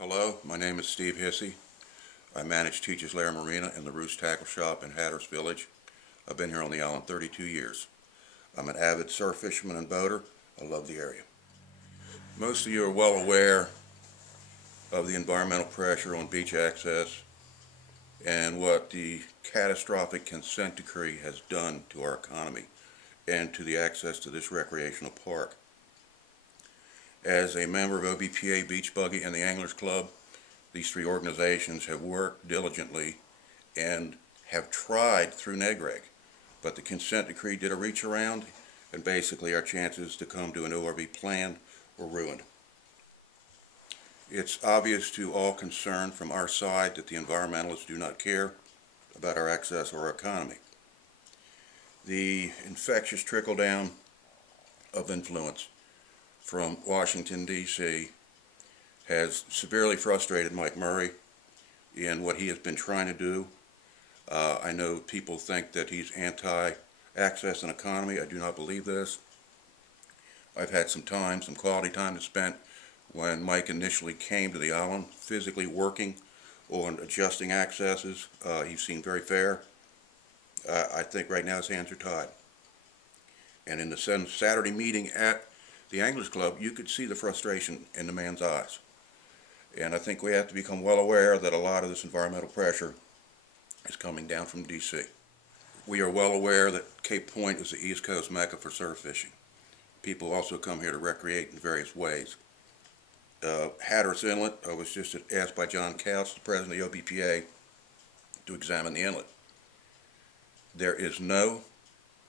Hello, my name is Steve Hissey. I manage Teachers Lair Marina in the Roost Tackle Shop in Hatteras Village. I've been here on the island 32 years. I'm an avid surf fisherman and boater. I love the area. Most of you are well aware of the environmental pressure on beach access and what the catastrophic consent decree has done to our economy and to the access to this recreational park. As a member of OBPA, Beach Buggy, and the Anglers Club, these three organizations have worked diligently and have tried through NEGREG, but the consent decree did a reach around, and basically our chances to come to an ORV plan were ruined. It's obvious to all concerned from our side that the environmentalists do not care about our access or our economy. The infectious trickle-down of influence from Washington, D.C. has severely frustrated Mike Murray in what he has been trying to do. I know people think that he's anti-access and economy. I do not believe this. I've had some quality time to spend when Mike initially came to the island, physically working on adjusting accesses. He seemed very fair. I think right now his hands are tied. And in the Saturday meeting at the Anglers Club, you could see the frustration in the man's eyes. And I think we have to become well aware that a lot of this environmental pressure is coming down from D.C. We are well aware that Cape Point is the East Coast mecca for surf fishing. People also come here to recreate in various ways. Hatteras Inlet, I was just asked by John Couch, the president of the OBPA, to examine the inlet. There is no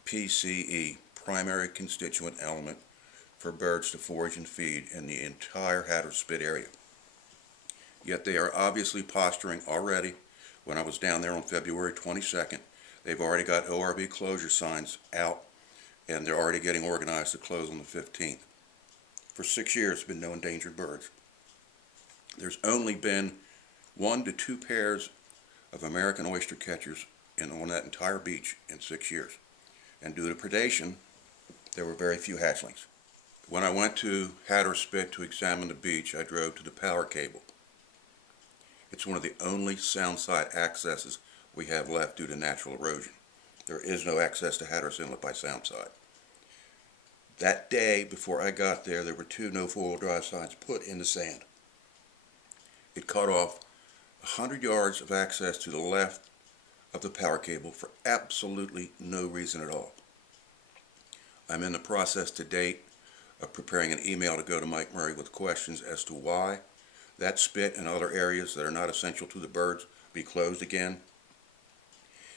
PCE, primary constituent element, for birds to forage and feed in the entire Hatteras Spit area. Yet they are obviously posturing already. When I was down there on February 22nd, they've already got ORV closure signs out, and they're already getting organized to close on the 15th. For 6 years, there's been no endangered birds. There's only been 1 to 2 pairs of American oyster catchers on that entire beach in 6 years. And due to predation, there were very few hatchlings. When I went to Hatteras Spit to examine the beach, I drove to the power cable. It's one of the only soundside accesses we have left due to natural erosion. There is no access to Hatteras Inlet by soundside. That day, before I got there, there were 2 no four-wheel drive signs put in the sand. It cut off 100 yards of access to the left of the power cable for absolutely no reason at all. I'm in the process to date of preparing an email to go to Mike Murray with questions as to why that spit and other areas that are not essential to the birds be closed again.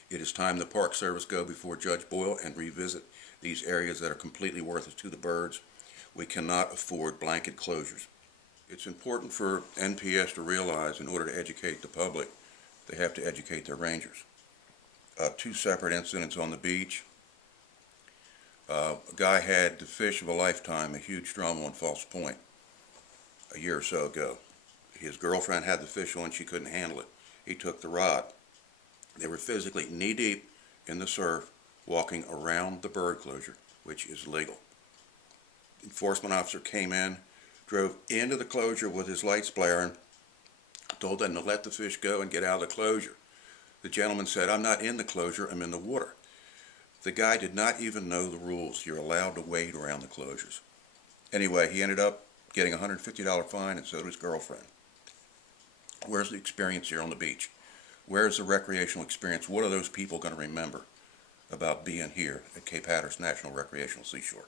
It is time the Park Service go before Judge Boyle and revisit these areas that are completely worthless to the birds. We cannot afford blanket closures. It's important for NPS to realize, in order to educate the public, they have to educate their rangers. 2 separate incidents on the beach. A guy had the fish of a lifetime, a huge drum on False Point, a year or so ago. His girlfriend had the fish on, she couldn't handle it. He took the rod. They were physically knee-deep in the surf, walking around the bird closure, which is legal. Enforcement officer came in, drove into the closure with his lights blaring, told them to let the fish go and get out of the closure. The gentleman said, "I'm not in the closure, I'm in the water." The guy did not even know the rules. You're allowed to wade around the closures. Anyway, he ended up getting a $150 fine, and so did his girlfriend. Where's the experience here on the beach? Where's the recreational experience? What are those people going to remember about being here at Cape Hatteras National Recreational Seashore?